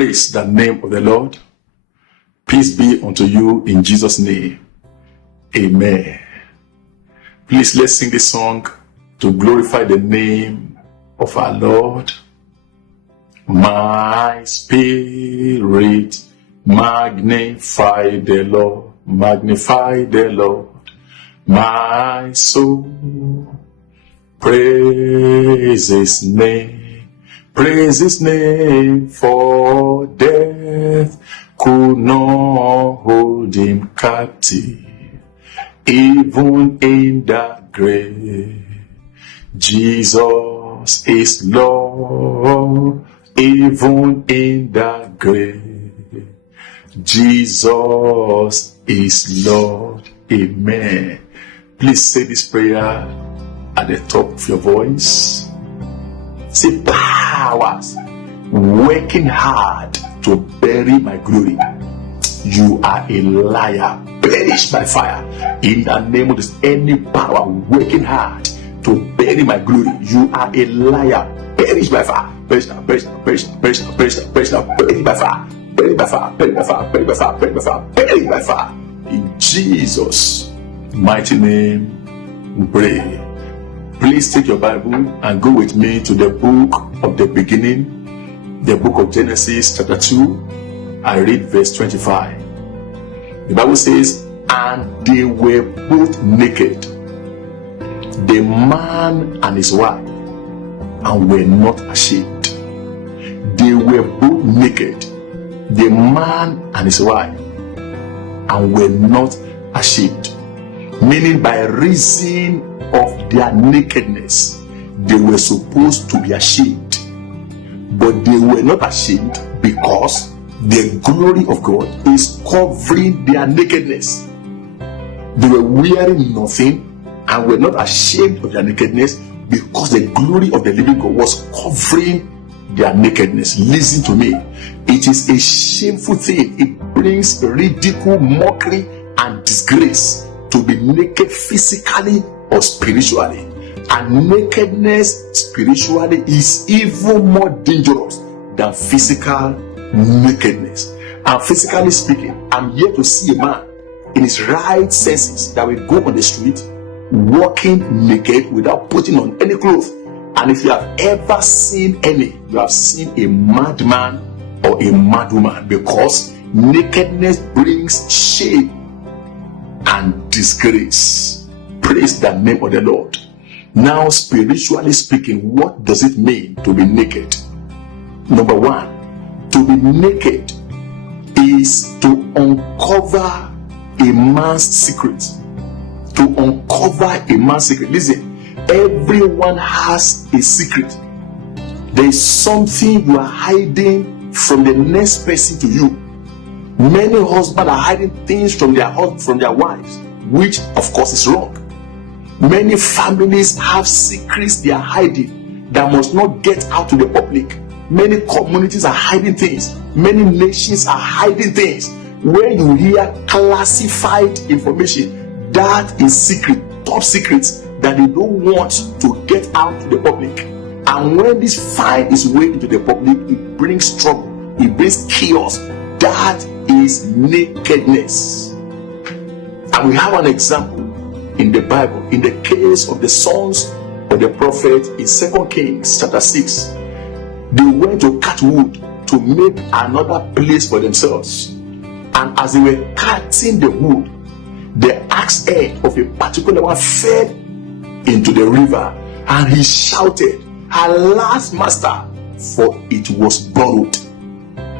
Praise the name of the Lord. Peace be unto you in Jesus' name. Amen. Please, let's sing this song to glorify the name of our Lord. My spirit magnify the Lord, magnify the Lord. My soul praise his name, for death could not hold him captive, even in the grave. Jesus is Lord, even in the grave. Jesus is Lord. Amen. Please say this prayer at the top of your voice. Say, powers working hard to bury my glory, you are a liar. Perish by fire. In the name of this, any power working hard to bury my glory, you are a liar. Perish by fire. Perish now, perish now, perish now, perish now, perish now, perish now, perish by fire. Perish by fire, perish by fire, perish by fire, perish by fire, perish by fire. In Jesus' mighty name we pray. Please take your Bible and go with me to the book of the beginning, the book of Genesis chapter 2. I read verse 25. The Bible says, and they were both naked, the man and his wife, and were not ashamed. They were both naked, the man and his wife, and were not ashamed. Meaning, by reason of their nakedness, they were supposed to be ashamed, but they were not ashamed because the glory of God is covering their nakedness. They were wearing nothing and were not ashamed of their nakedness because the glory of the living God was covering their nakedness. Listen to me. It is a shameful thing. It brings ridicule, mockery, and disgrace to be naked physically or spiritually. And nakedness spiritually is even more dangerous than physical nakedness. And physically speaking, I'm yet to see a man in his right senses that will go on the street walking naked without putting on any clothes. And if you have ever seen any, you have seen a madman or a madwoman, because nakedness brings shame and disgrace. Praise the name of the Lord. Now, spiritually speaking, what does it mean to be naked? Number one, to be naked is to uncover a man's secret. To uncover a man's secret. Listen, everyone has a secret. There is something you are hiding from the next person to you. Many husbands are hiding things from their wives, which of course is wrong. Many families have secrets they are hiding that must not get out to the public. Many communities are hiding things. Many nations are hiding things. When you hear classified information, that is secret, top secrets that they don't want to get out to the public. And when this fire is way into the public, it brings trouble, it brings chaos. That is nakedness. And we have an example in the Bible, in the case of the sons of the prophet in 2 Kings chapter 6. They went to cut wood to make another place for themselves. And as they were cutting the wood, the axe head of a particular one fell into the river, and he shouted, "Alas, master, for it was borrowed."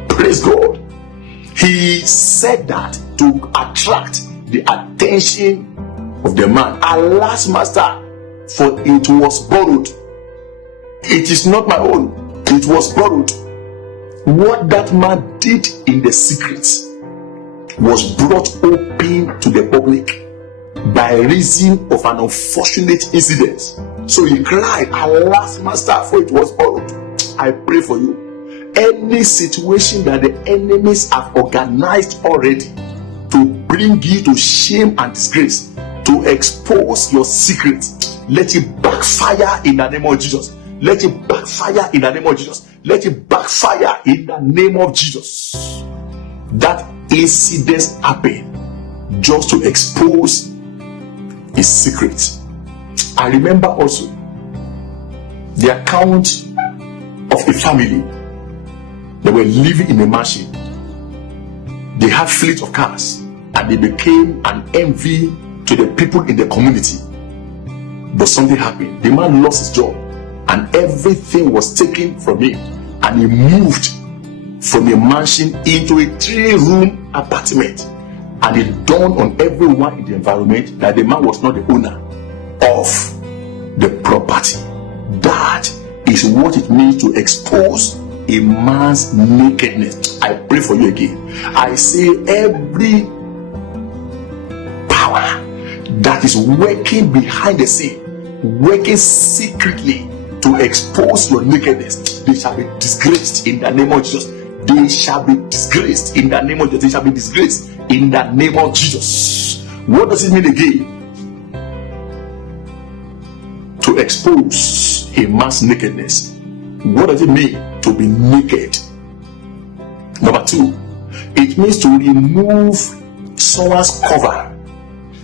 Praise God. He said that to attract the attention of the man. "Alas, master, for it was borrowed. It is not my own, it was borrowed." What that man did in the secret was brought open to the public by reason of an unfortunate incident. So he cried, "Alas, master, for it was borrowed." I pray for you. Any situation that the enemies have organized already to bring you to shame and disgrace, to expose your secret, let it backfire in the name of Jesus. Let it backfire in the name of Jesus. let it backfire in the name of Jesus. That incident happened just to expose his secret. I remember also the account of a family that were living in a mansion. They had fleet of cars and they became an envy to the people in the community. But something happened. The man lost his job and everything was taken from him, and he moved from a mansion into a 3-room apartment. And it dawned on everyone in the environment that the man was not the owner of the property. That is what it means to expose a man's nakedness. I pray for you again. I say every power that is working behind the scene, working secretly to expose your nakedness, they shall be disgraced in the name of Jesus. They shall be disgraced in the name of Jesus. They shall be disgraced in the name of Jesus. What does it mean again? To expose a man's nakedness. What does it mean to be naked? Number 2, it means to remove someone's cover.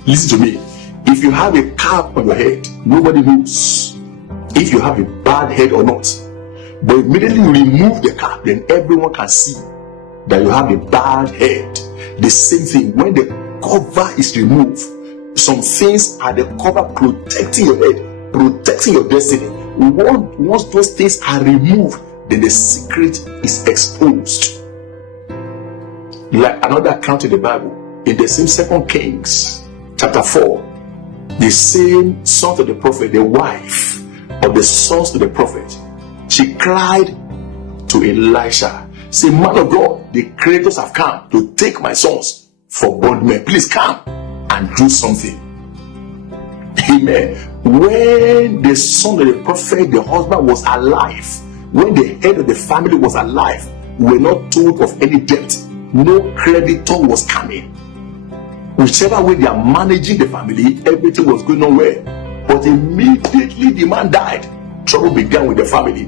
Listen to me. If you have a cap on your head, nobody knows if you have a bad head or not. But immediately you remove the cap, then everyone can see that you have a bad head. The same thing, when the cover is removed, some things are the cover protecting your head, protecting your destiny. Once those things are removed, then the secret is exposed. Like another account in the Bible, in the same 2 Kings chapter 4, the same son of the prophet, the wife of the sons of the prophet, she cried to Elisha, say, man of God, the creditors have come to take my sons for bondmen. Please come and do something. Amen. When the son of the prophet, the husband, was alive, when the head of the family was alive, we were not told of any debt. No creditor was coming. Whichever way they are managing the family, everything was going on well. But immediately the man died, trouble began with the family.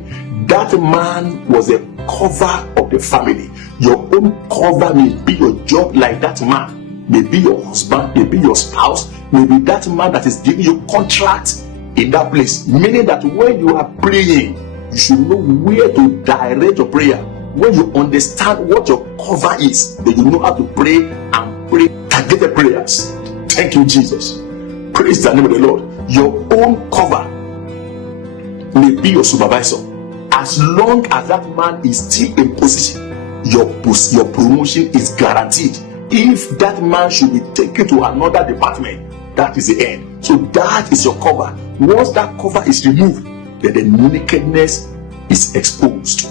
That man was a cover of the family. Your own cover may be your job, like that man, maybe your husband, maybe your spouse, maybe that man that is giving you contract in that place. Meaning that when you are praying, you should know where to direct your prayer. When you understand what your cover is, then you know how to pray and pray targeted prayers. Thank you, Jesus. Praise the name of the Lord. Your own cover may be your supervisor. As long as that man is still in position, your promotion is guaranteed. If that man should be taken to another department, that is the end. So that is your cover. Once that cover is removed, then the nakedness is exposed.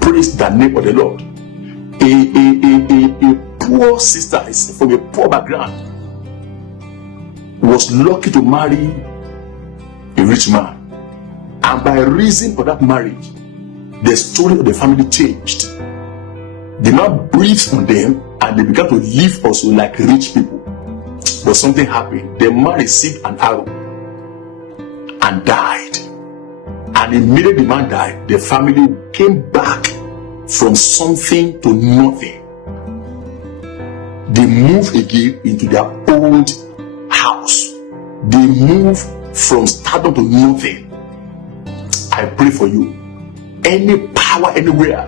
Praise the name of the Lord. A poor sister from a poor background was lucky to marry a rich man. And by reason of that marriage, the story of the family changed. The man breathed on them and they began to live also like rich people. But something happened. The man received an arrow and died. And immediately the man died, the family came back from something to nothing. They moved again into their old house. They moved from stardom to nothing. I pray for you. Any power anywhere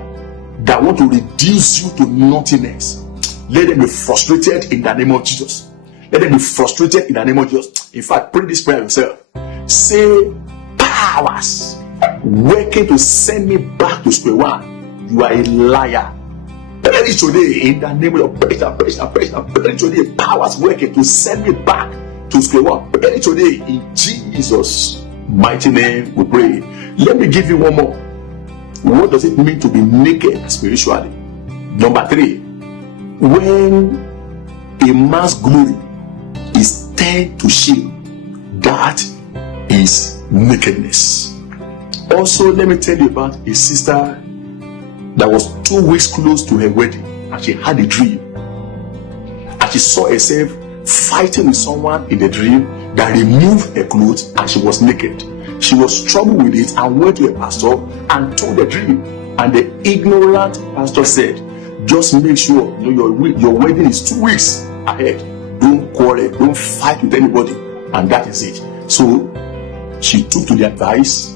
that want to reduce you to nothingness, let them be frustrated in the name of Jesus. Let them be frustrated in the name of Jesus. In fact, pray this prayer yourself. Say, powers working to send me back to square one, you are a liar. Pray today in the name of the pray today. Powers working to send me back to square one. Pray today in Jesus' mighty name we pray. Let me give you one more. What does it mean to be naked spiritually? Number 3, when a man's glory is turned to shame, that is nakedness. Also, let me tell you about a sister that was 2 weeks close to her wedding, and she had a dream, and she saw herself fighting with someone in the dream that removed her clothes and she was naked. She was troubled with it and went to a pastor and told the dream. And the ignorant pastor said, just make sure your wedding is 2 weeks ahead. Don't quarrel, don't fight with anybody. And that is it. So she took to the advice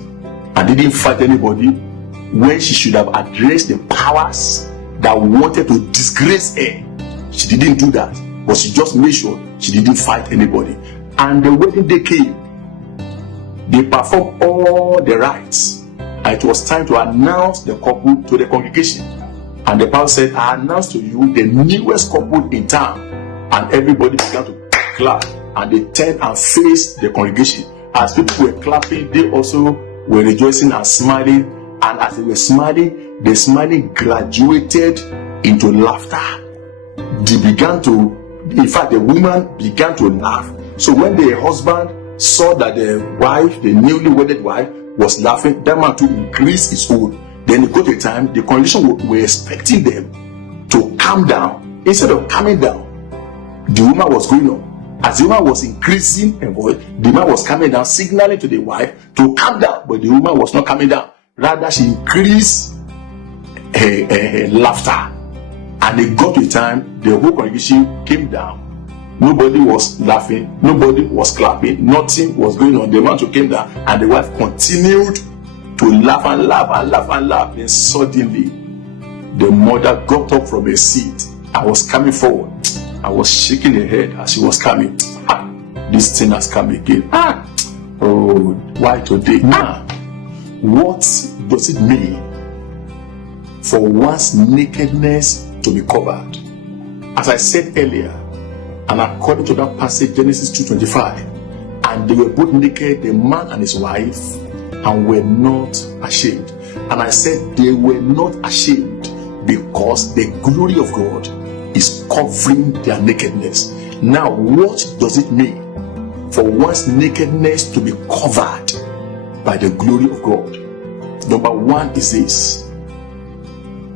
and didn't fight anybody when she should have addressed the powers that wanted to disgrace her. She didn't do that, but she just made sure she didn't fight anybody. And the wedding day came. They performed all the rites, and it was time to announce the couple to the congregation. And the pastor said, I announce to you the newest couple in town. And everybody began to clap, and they turned and faced the congregation. As people were clapping, they also were rejoicing and smiling. And as they were smiling, the smiling graduated into laughter. They began to, in fact, the woman began to laugh. So when the husband saw that the wife, the newly wedded wife, was laughing, that man to increase his own. Then it got a time, the congregation were expecting them to calm down. Instead of calming down, the woman was going on. As the woman was increasing her voice, the man was coming down, signaling to the wife to calm down. But the woman was not coming down. Rather, she increased her laughter. And it got to a time, the whole congregation came down. Nobody was laughing, nobody was clapping, nothing was going on. The man came down, and the wife continued to laugh and laugh and laugh and laugh. Then suddenly, the mother got up from her seat and was coming forward. I was shaking her head as she was coming. This thing has come again. Oh, why today? What does it mean for one's nakedness to be covered? As I said earlier, and according to that passage, Genesis 2:25, and they were both naked, the man and his wife, and were not ashamed. And I said they were not ashamed because the glory of God is covering their nakedness. Now, what does it mean for one's nakedness to be covered by the glory of God? Number one is this: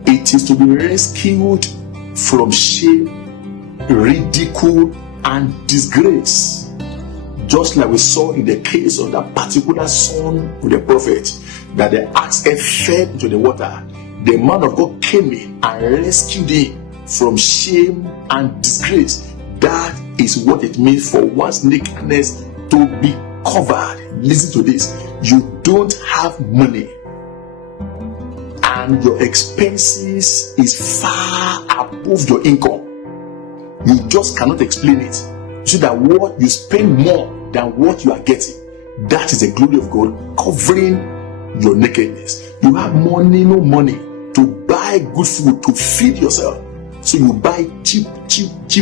it is to be rescued from shame, ridicule, and disgrace. Just like we saw in the case of that particular son of the prophet, that the axe head fell into the water. The man of God came in and rescued him from shame and disgrace. That is what it means for one's nakedness to be covered. Listen to this: you don't have money and your expenses is far above your income. You just cannot explain it. So that what you spend more than what you are getting, that is the glory of God covering your nakedness. You have money, no money to buy good food to feed yourself. So you buy cheap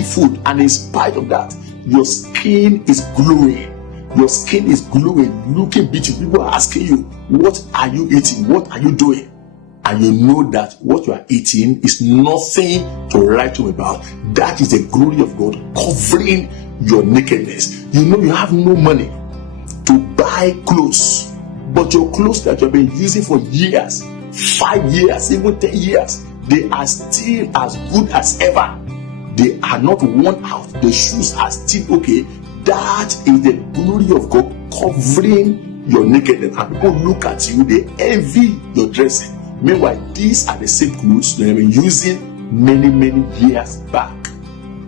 food, and in spite of that, your skin is glowing. Your skin is glowing, looking beautiful. People are asking you, what are you eating? What are you doing? And you know that what you are eating is nothing to write home about. That is the glory of God covering your nakedness. You know you have no money to buy clothes, but your clothes that you have been using for years, 5 years, even 10 years, they are still as good as ever. They are not worn out. The shoes are still okay. That is the glory of God covering your nakedness. And people look at you, they envy your dressing. Meanwhile, these are the same clothes they have been using many years back.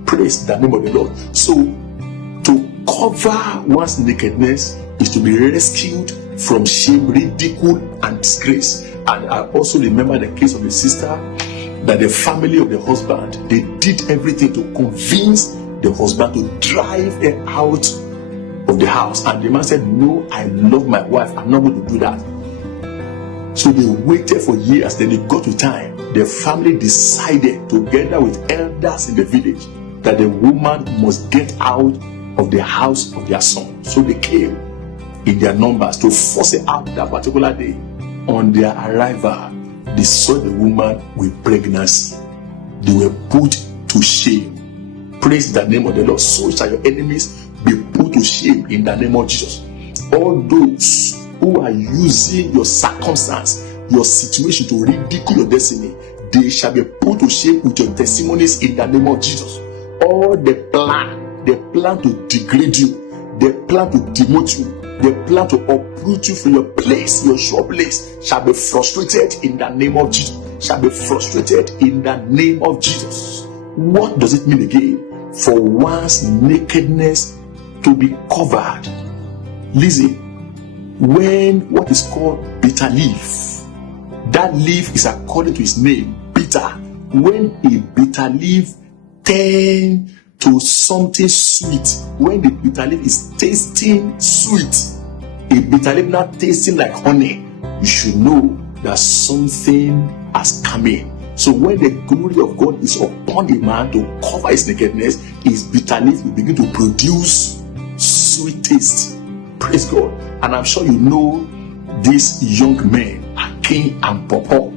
Praise the name of the Lord. So, to cover one's nakedness is to be rescued from shame, ridicule, and disgrace. And I also remember the case of the sister, that the family of the husband, they did everything to convince the husband to drive her out of the house. And the man said, no, I love my wife, I'm not going to do that. So they waited for years. Then it got to time. The family decided, together with elders in the village, that the woman must get out of the house of their son. So they came in their numbers to force her out that particular day. On their arrival, they saw the woman with pregnancy. They were put to shame. Praise the name of the Lord. So shall your enemies be put to shame in the name of Jesus. All those who are using your circumstance, your situation to ridicule your destiny, they shall be put to shame with your testimonies in the name of Jesus. All the plan to degrade you, the plan to demote you, the plan to uproot you from your place, your sure place, shall be frustrated in the name of Jesus. Shall be frustrated in the name of Jesus. What does it mean again? For one's nakedness to be covered. Listen, when what is called bitter leaf, that leaf is according to its name, bitter. When a bitter leaf turns to something sweet, when the bitter leaf is tasting sweet, a bitter leaf now tasting like honey, you should know that something has come in. So when the glory of God is upon a man to cover his nakedness, his bitter leaf will begin to produce sweet taste. Praise God. And I'm sure you know these young men, Akin and Popo.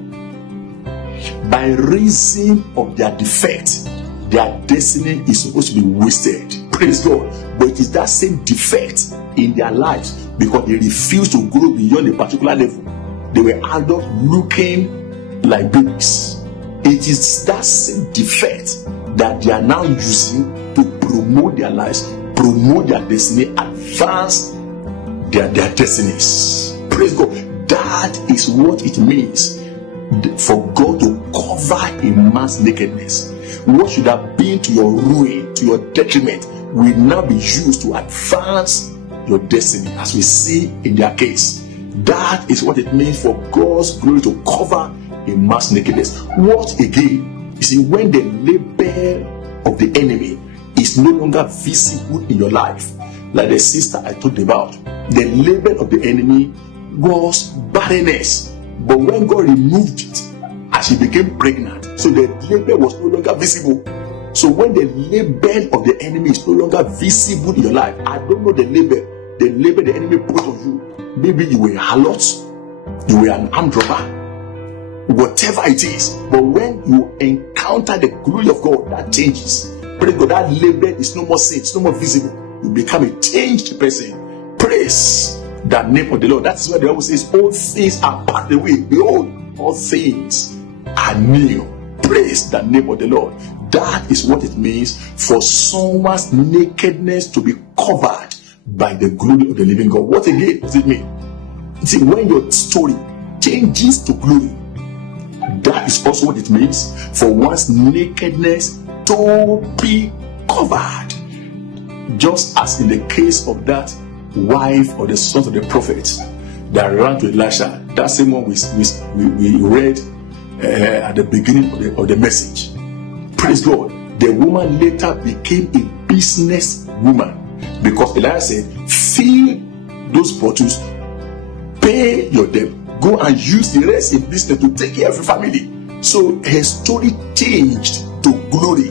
By reason of their defect, their destiny is supposed to be wasted. Praise God. But it is that same defect in their lives, because they refused to grow beyond a particular level. They were adults looking like babies. It is that same defect that they are now using to promote their lives, promote their destiny, advance their destinies. Praise God. That is what it means for God to cover a man's nakedness. What should have been to your ruin, to your detriment, will now be used to advance your destiny, as we see in their case. That is what it means for God's glory to cover a man's nakedness. What again? You see, when the label of the enemy is no longer visible in your life, like the sister I talked about, the label of the enemy was barrenness. But when God removed it, as she became pregnant, so the label was no longer visible. So when the label of the enemy is no longer visible in your life, I don't know the label the enemy put on you. Maybe you were a harlot, you were an armed robber, whatever it is. But when you encounter the glory of God, that changes. Praise God, that label is no more seen, it's no more visible. You become a changed person. Praise the name of the Lord. That's why the Bible says, all things are passed away. Behold, all things are new. Praise the name of the Lord. That is what it means for someone's nakedness to be covered by the glory of the living God. What again does it mean? See, when your story changes to glory, that is also what it means for one's nakedness to be covered. Just as in the case of that wife or the sons of the prophets that ran to Elisha, that same one we read at the beginning of the message. Praise God. The woman later became a business woman, because Elisha said, fill those bottles, pay your debt, go and use the rest in business to take care of your family. So her story changed to glory.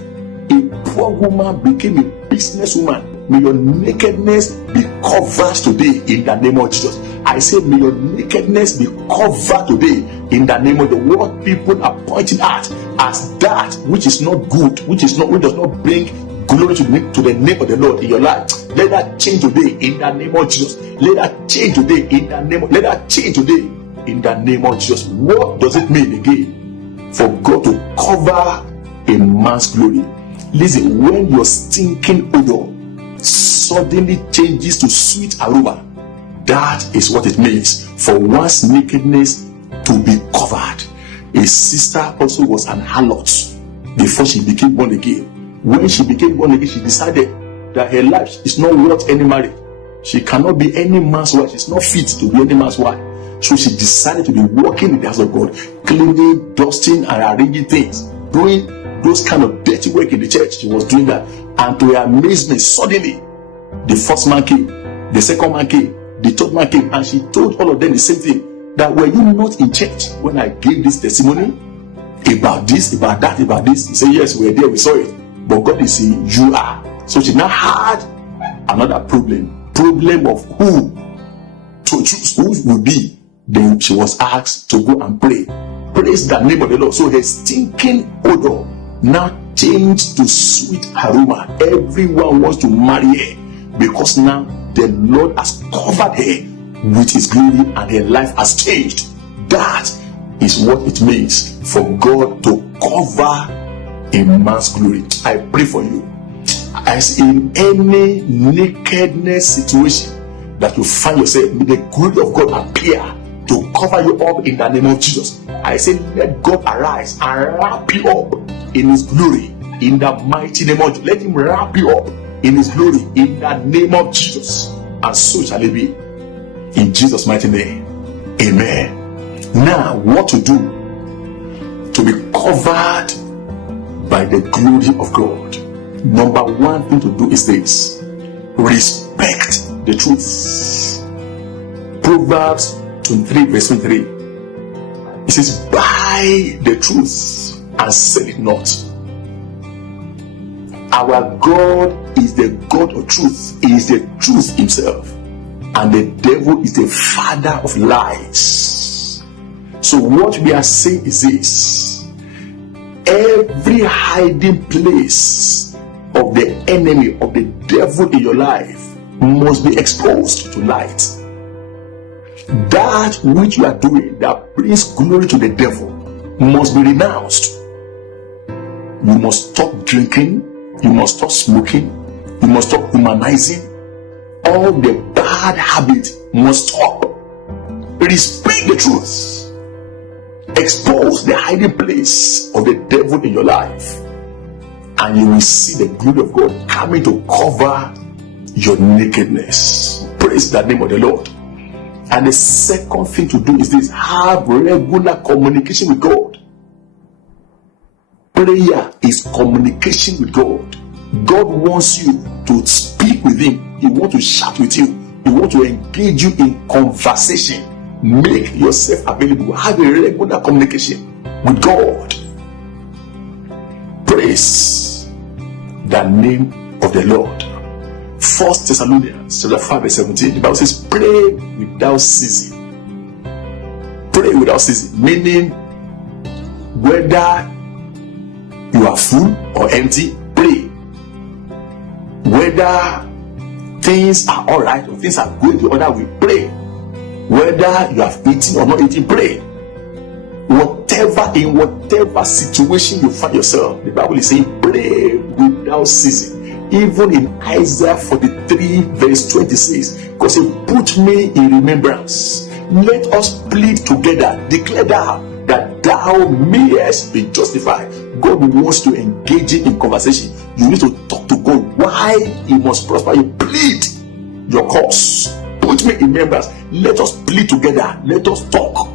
A poor woman became a businesswoman. May your nakedness be covered today in the name of Jesus. I say, may your nakedness be covered today in the name of the what people are pointing at as that which is not good, which does not bring glory to the name of the Lord in your life. Let that change today in the name of Jesus. Let that change today in the name of, let that change today in the name of Jesus. What does it mean again for God to cover a man's glory? Listen, when your stinking odor suddenly changes to sweet aroma, that is what it means for one's nakedness to be covered. A sister also was an harlot before she became born again. When she became born again, she decided that her life is not worth any marriage. She cannot be any man's wife. She's not fit to be any man's wife. So she decided to be working in the house of God, cleaning, dusting, and arranging things, doing those kind of dirty work in the church. She was doing that, and to her amazement, suddenly the first man came, the second man came, the third man came, and she told all of them the same thing, that were you not in church when I gave this testimony about this, about that, about this? He said, yes, we were there, we saw it. But God is saying, you are. So she now had another problem of who to choose, who would be. Then she was asked to go and pray. Praise the name of the Lord. So her stinking odor now changed to sweet aroma. Everyone wants to marry her, because now the Lord has covered her with his glory and her life has changed. That is what it means for God to cover a man's glory. I pray for you, as in any nakedness situation that you find yourself, may the glory of God appear to cover you up in the name of Jesus. I say, let God arise and wrap you up in his glory in the mighty name of Jesus. Let him wrap you up in his glory in the name of Jesus. And so shall it be. In Jesus' mighty name. Amen. Now, what to do to be covered by the glory of God? Number one thing to do is this: respect the truth. Proverbs 23 verse 23. It says, buy the truth and sell it not. Our God is the God of truth. He is the truth himself. And the devil is the father of lies. So what we are saying is this: every hiding place of the enemy, of the devil in your life, must be exposed to light. That which you are doing that brings glory to the devil must be renounced. You must stop drinking. You must stop smoking. You must stop humanizing. All the bad habits must stop. Respect the truth. Expose the hiding place of the devil in your life, and you will see the glory of God coming to cover your nakedness. Praise the name of the Lord. And the second thing to do is this: have regular communication with God. Prayer is communication with God. God wants you to speak with him. He wants to chat with you. He wants to engage you in conversation. Make yourself available. Have a regular communication with God. Praise the name of the Lord. 1 Thessalonians chapter 5 verse 17. The Bible says, pray without ceasing. Pray without ceasing. Meaning, whether you are full or empty, pray. Whether things are alright or things are going the other way, pray. Whether you have eaten or not eaten, pray. In whatever situation you find yourself, the Bible is saying, pray without ceasing. Even in Isaiah 43 verse 26, because he put me in remembrance. Let us plead together, declare that thou mayest be justified. God wants to engage you in conversation. You need to talk to God why he must prosper you. Plead your cause. Put me in remembrance. Let us plead together. Let us talk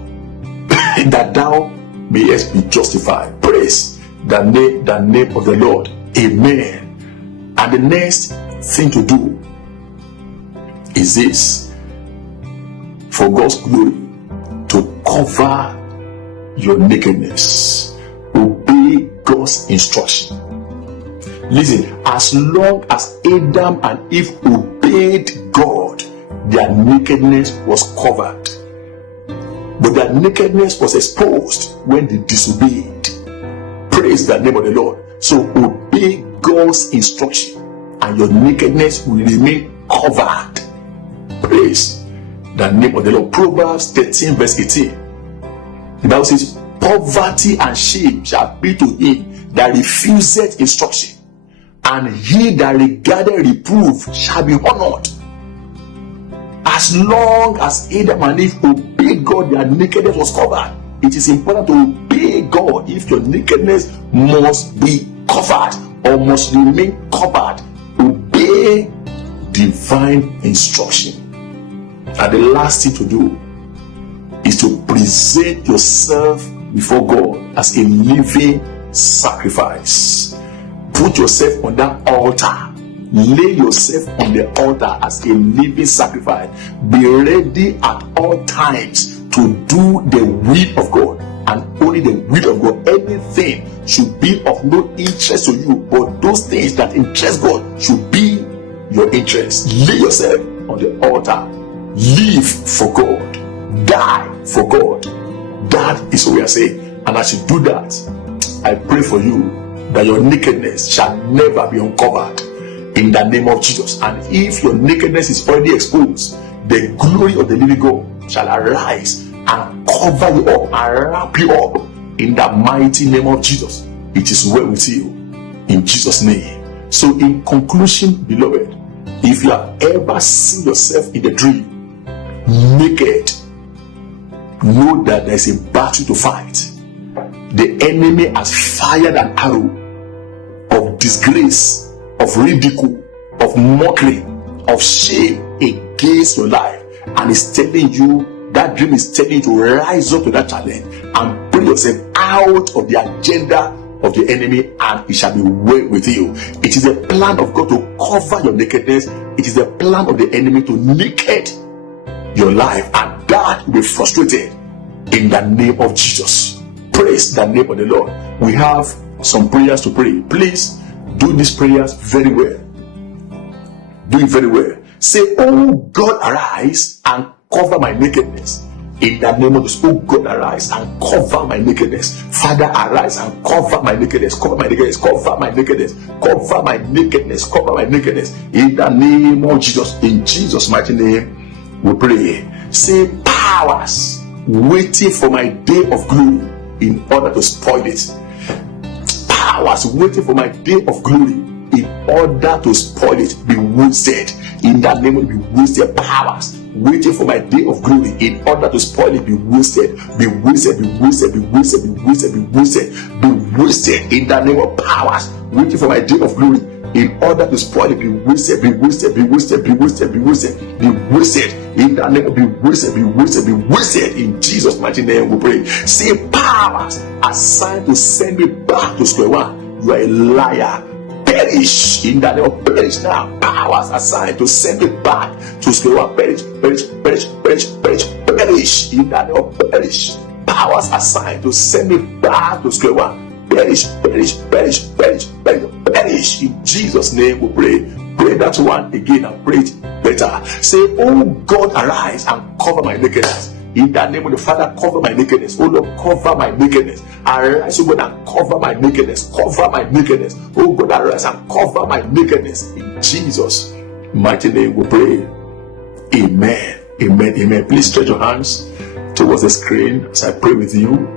that thou mayest be justified. Praise the name of the Lord. Amen. And the next thing to do is this: for God's glory to cover your nakedness, obey God's instruction. Listen, as long as Adam and Eve obeyed God, their nakedness was covered. But their nakedness was exposed when they disobeyed. Praise the name of the Lord. So obey God's instruction, and your nakedness will remain covered. Praise the name of the Lord. Proverbs 13 verse 18. The Bible says, poverty and shame shall be to him that refuseth instruction, and he that regardeth reproof shall be honored. As long as Adam and Eve obeyed God, their nakedness was covered. It is important to obey God if your nakedness must be covered or must remain covered. Obey divine instruction. And the last thing to do is to present yourself before God as a living sacrifice. Put yourself on that altar. Lay yourself on the altar as a living sacrifice. Be ready at all times to do the will of God, and only the will of God. Anything should be of no interest to you, but those things that interest God should be your interest. Lay yourself on the altar. Live for God. Die for God. That is what we are saying. And as you do that, I pray for you that your nakedness shall never be uncovered in the name of Jesus. And if your nakedness is already exposed, the glory of the living God shall arise and cover you up and wrap you up in the mighty name of Jesus. It is well with you in Jesus' name. So in conclusion, beloved, If you have ever seen yourself in the dream naked, know that there is a battle to fight. The enemy has fired an arrow of disgrace, of ridicule, of mockery, of shame against your life, and is telling you, that dream is telling you to rise up to that challenge and bring yourself out of the agenda of the enemy, and it shall be well with you. It is the plan of God to cover your nakedness. It is the plan of the enemy to naked your life, and that will be frustrated in the name of Jesus. Praise the name of the Lord. We have some prayers to pray. Please do these prayers very well. Do it very well. Say, oh God, arise and cover my nakedness. In the name of Jesus, oh God, arise and cover my nakedness. Father, arise and cover my nakedness. Cover my nakedness. Cover my nakedness. Cover my nakedness. Cover my nakedness. In the name of Jesus. In Jesus' mighty name, we pray. Say, powers waiting for my day of glory in order to spoil it. Powers waiting for my day of glory in order to spoil it, be wasted. In that name, will be wasted. Powers waiting for my day of glory in order to spoil it, be wasted, be wasted, be wasted, be wasted, be wasted, be wasted, be wasted. In the name of powers waiting for my day of glory in order to spoil it, be wasted, be wasted, be wasted, be wasted, be wasted, be wasted. In the name of be wasted, be wasted, be wasted. In Jesus' mighty name, we pray. Say, powers assigned to send me back to square one, you are a liar. Perish in the name of perish now. Powers assigned to send me back to square one. Perish, perish, perish, perish, perish, perish in the name of perish. Powers assigned to send me back to square one. Perish, perish, perish, perish, perish, perish. In Jesus' name we pray. Pray that one again and pray it better. Say, oh God, arise and cover my nakedness. In the name of the Father, cover my nakedness. Oh Lord, cover my nakedness. Arise, oh God, and cover my nakedness. Cover my nakedness. Oh God, arise and cover my nakedness. In Jesus' mighty name we pray. Amen. Amen. Amen. Please stretch your hands towards the screen as I pray with you.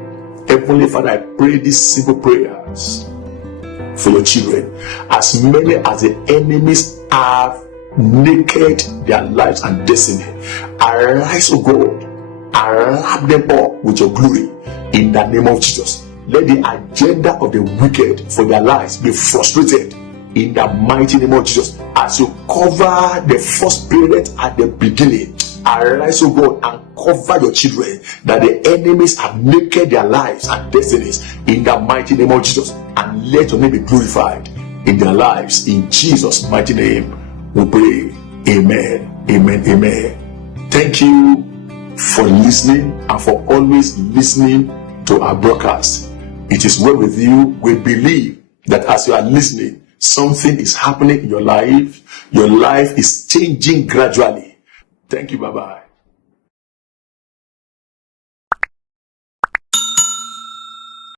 Heavenly Father, I pray these simple prayers for your children. As many as the enemies have naked their lives and destiny, arise, oh God, and wrap them up with your glory in the name of Jesus. Let the agenda of the wicked for their lives be frustrated in the mighty name of Jesus. As you cover the first parent at the beginning, arise, O God, and cover your children that the enemies have naked their lives and destinies in the mighty name of Jesus, and let your name be glorified in their lives. In Jesus' mighty name we pray. Amen. Amen. Amen. Thank you for listening and for always listening to our broadcast. It is well with you. We believe that as you are listening, something is happening in your life. Your life is changing gradually. Thank you. Bye-bye.